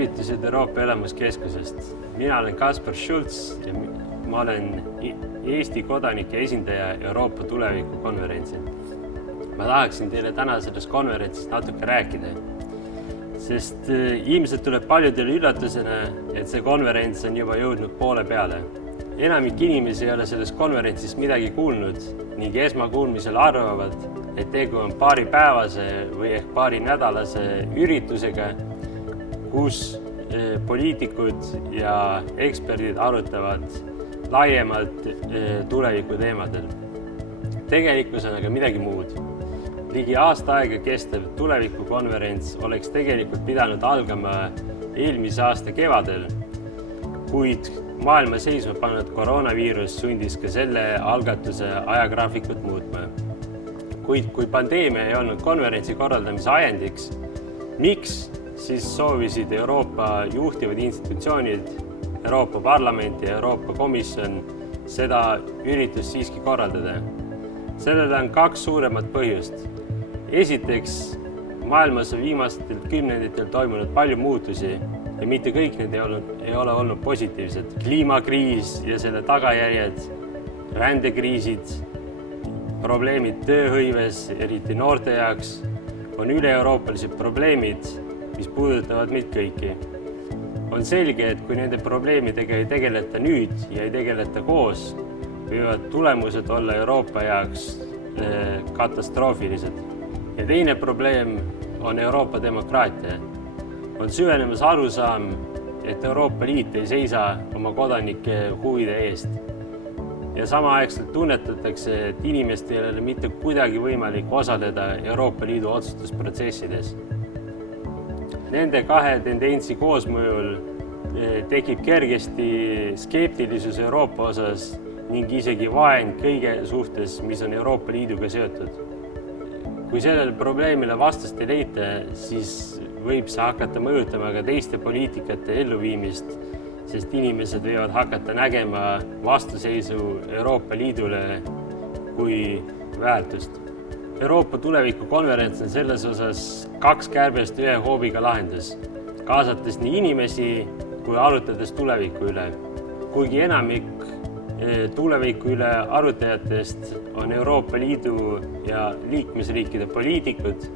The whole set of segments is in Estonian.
Tervitused Euroopa Elamuskeskusest. Mina olen Kaspar Schulz ja ma olen Eesti kodanike esindaja Euroopa tulevikukonverentsil. Ma tahaksin teile täna selles konverentsis natuke rääkida, sest ilmselt tuleb paljudele üllatusena, et see konverents on juba jõudnud poole peale. Enamik inimesi ei ole selles konverentsis midagi kuulnud ning esmakuulmisel arvavad, et tegu on paaripäevase või ehk paarinädalase üritusega, kus poliitikud ja eksperdid arutavad laiemalt tuleviku teemadel. Tegelikkus on aga midagi muud. Ligi aasta aega kestev tulevikukonverents oleks tegelikult pidanud algama eelmise aasta kevadel, kuid maailma seisma pannud koroonaviirus sundis ka selle algatuse ajagraafikut muutma. Kuid kui pandeemia ei olnud konverentsi korraldamise ajendiks, miks siis soovisid Euroopa juhtivad institutsioonid, Euroopa Parlament ja Euroopa Komisjon seda üritust siiski korraldada? Sellele on kaks suuremat põhjust. Esiteks, maailmas on viimastel kümnenditel toimunud palju muutusi ja mitte kõik need ei ole olnud positiivsed. Kliimakriis ja selle tagajärjed, rändekriisid, probleemid tööhõives, eriti noorte jaoks, on üle-euroopalised probleemid, mis puudutavad meid kõiki. On selge, et kui nende probleemidega ei tegeleta nüüd ja ei tegeleta koos, võivad tulemused olla Euroopa jaoks katastroofilised. Ja teine probleem on Euroopa demokraatia. On süvenemas arusaam, et Euroopa Liit ei seisa oma kodanike huvide eest. Ja samaaegselt tunnetatakse, et inimestel ei ole mitte kuidagi võimalik osaleda Euroopa Liidu otsustusprotsessides. Nende kahe tendentsi koosmõjul tekib kergesti skeptilisus Euroopa osas ning isegi vaen kõige suhtes, mis on Euroopa Liiduga seotud. Kui sellele probleemile vastust ei leita, siis võib see hakata mõjutama ka teiste poliitikate elluviimist, sest inimesed võivad hakata nägema vastuseisu Euroopa Liidule kui väärtust. Euroopa tulevikukonverents on selles osas kaks kärbest ühe hoobiga lahendus, kaasates nii inimesi kui arutades tuleviku üle. Kuigi enamik tuleviku üle arutajatest on Euroopa Liidu ja liikmesriikide poliitikud,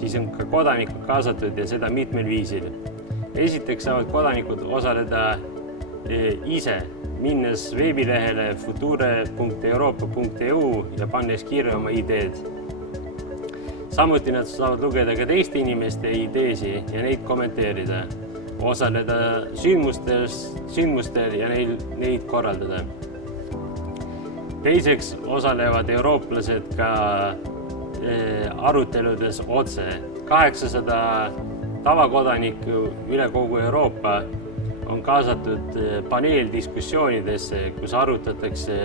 siis on ka kodanikud kaasatud ja seda mitmel viisil. Esiteks saavad kodanikud osaleda ise, minnes veebilehele future.europa.eu ja pannes kirja oma ideed. Samuti nad saavad lugeda ka teiste inimeste ideesi ja neid kommenteerida, osaleda sündmustel ja neid korraldada. Teiseks osalevad eurooplased ka aruteludes otse. 800 tavakodanikku üle kogu Euroopa on kaasatud paneeldiskussioonidesse, kus arutatakse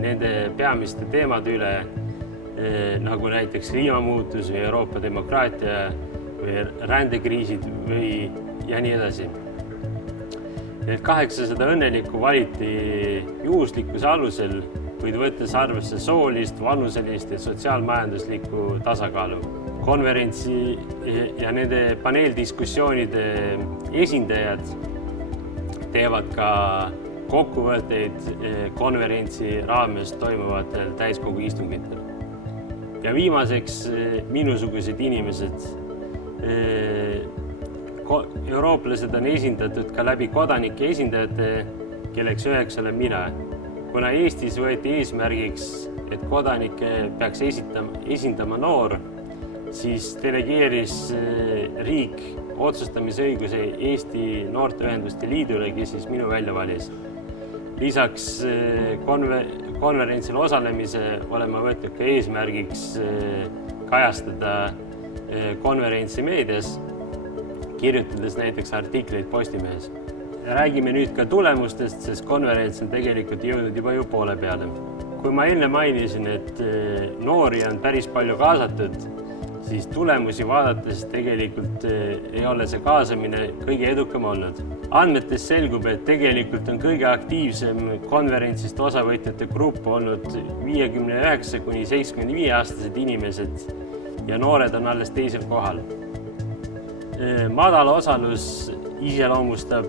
nende peamiste teemade üle, nagu näiteks kliimamuutus või Euroopa demokraatia või rändekriisid ja nii edasi. Need 800 õnnelikku valiti juhuslikkuse alusel, kuid võttes arvesse soolist, vanuselist ja sotsiaalmajanduslikku tasakaalu. Konverentsi ja nende paneeldiskussioonide esindajad teevad ka kokkuvõtteid konverentsi raames toimuvatel täiskogu istungitel. Ja viimaseks minusugused inimesed. Eurooplased on esindatud ka läbi kodanike esindajate, kelleks üheks olen mina. Kuna Eestis võeti eesmärgiks, et kodanikke peaks esindama noor, siis delegeeris riik otsustamisõiguse Eesti Noorteühenduste Liidule, kes siis minu välja valis. Lisaks konverentsil osalemise oleme võtnud ka eesmärgiks kajastada konverentsi meedias, kirjutades näiteks artikleid Postimehes. Räägime nüüd ka tulemustest, sest konverents on tegelikult jõudnud juba poole peale. Kui ma enne mainisin, et noori on päris palju kaasatud, siis tulemusi vaadates tegelikult ei ole see kaasamine kõige edukam olnud. Andmetest selgub, et tegelikult on kõige aktiivsem konverentsist osavõtjate grupp olnud 59–75-aastased inimesed ja noored on alles teisel kohal. Madal osalus iseloomustab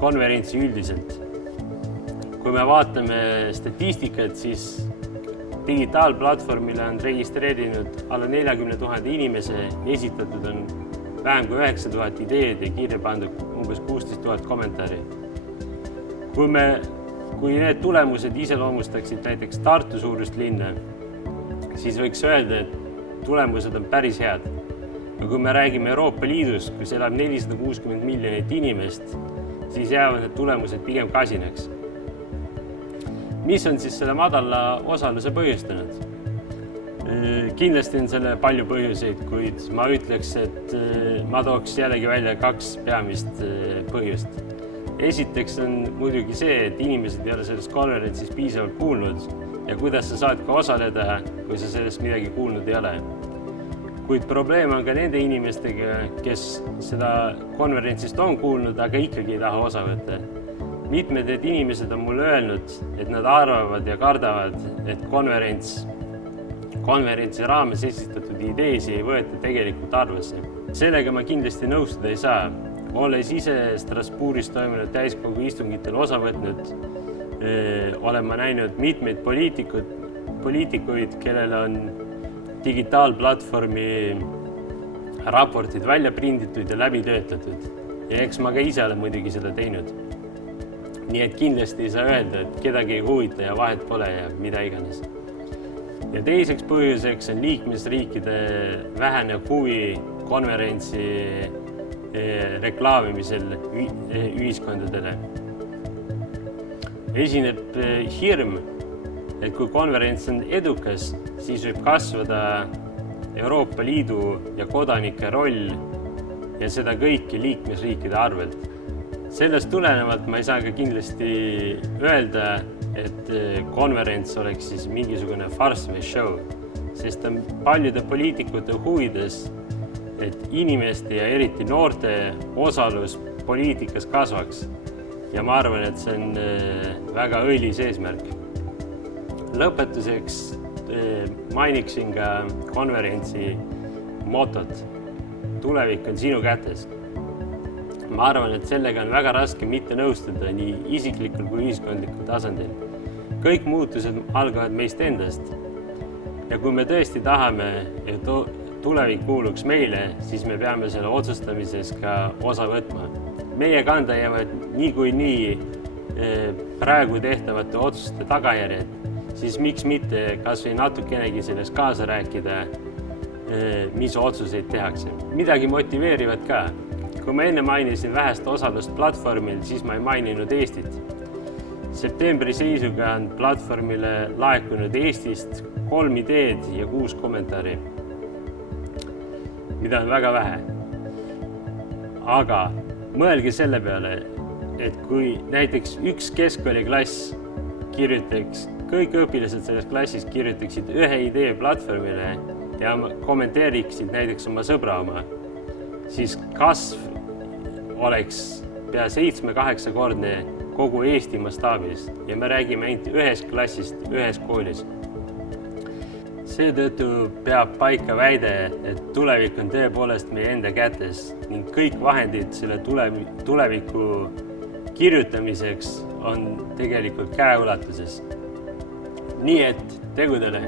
konverentsi üldiselt. Kui me vaatame statistikat, siis digitaalplatvormile on registreerinud alla 40 000 inimese, esitatud on vähem kui 9000 ideed ja kirja pandud umbes 16 000 kommentaari. Kui need tulemused iseloomustaksid näiteks Tartu suurust linna, siis võiks öelda, et tulemused on päris head. Aga kui me räägime Euroopa Liidus, kus elab 460 miljonit inimest, siis jäävad need tulemused pigem kasinaks. Mis on siis selle madala osaluse põhjustanud? Kindlasti on selle palju põhjuseid, kuid ma ütleks, et ma tooks jällegi välja 2 peamist põhjust. Esiteks on muidugi see, et inimesed ei ole sellest konverentsis piisavalt kuulnud ja kuidas sa saad ka osaleda, kui sa sellest midagi kuulnud ei ole. Kuid probleem on ka nende inimestega, kes seda konverentsist on kuulnud, aga ikkagi ei taha osa võtta. Mitmed need inimesed on mulle öelnud, et nad arvavad ja kardavad, et konverentsi raames esitatud ideesi ei võeta tegelikult arvesse. Sellega ma kindlasti nõustuda ei saa. Olles ise Strasbourgis toimunud täiskogu istungitel osa võtnud, olen ma näinud mitmeid poliitikuid, kellel on digitaalplatvormi raportid välja prinditud ja läbi töötatud. Ja eks ma ka ise olen muidugi seda teinud. Nii et kindlasti ei saa öelda, et kedagi ei huvita ja vahet pole ja mida iganes. Ja teiseks põhjuseks on liikmesriikide vähene huvi konverentsi reklaamimisel ühiskondadele. Esineb hirm, et kui konverents on edukas, siis võib kasvada Euroopa Liidu ja kodanike roll ja seda kõiki liikmesriikide arvelt. Sellest tulenevalt ma ei saa ka kindlasti öelda, et konverents oleks siis mingisugune farss või show, sest on paljude poliitikute huvides, et inimeste ja eriti noorte osalus poliitikas kasvaks. Ja ma arvan, et see on väga õilis eesmärk. Lõpetuseks mainiksin ka konverentsi motot. Tulevik on sinu kätes. Ma arvan, et sellega on väga raske mitte nõustuda nii isiklikul kui ühiskondlikul tasandil. Kõik muutused algavad meist endast. Ja kui me tõesti tahame, et tulevik kuuluks meile, siis me peame selle otsustamises ka osa võtma. Meie kanda jäävad niikuinii praegu tehtavate otsuste tagajärjed, siis miks mitte kas või natukenegi selles kaasa rääkida, mis otsuseid tehakse. Midagi motiveerivad ka. Kui ma enne mainisin vähest osalust platvormil, siis ma ei maininud Eestit. Septembri seisuga on platvormile laekunud Eestist 3 ideed ja 6 kommentaari, mida on väga vähe. Aga mõelge selle peale, et kui näiteks üks keskkooliklass kirjutaks, kõik õpilased selles klassis kirjutaksid ühe idee platvormile ja kommenteeriksid näiteks oma sõbra oma, siis kasv oleks pea 7-8 kordne kogu Eesti mastaabis ja me räägime ainult ühest klassist, ühes koolis. Seetõttu peab paika väide, et tulevik on tõepoolest meie enda kätes ning kõik vahendid selle tuleviku kirjutamiseks on tegelikult käeulatuses. Nii et tegudele!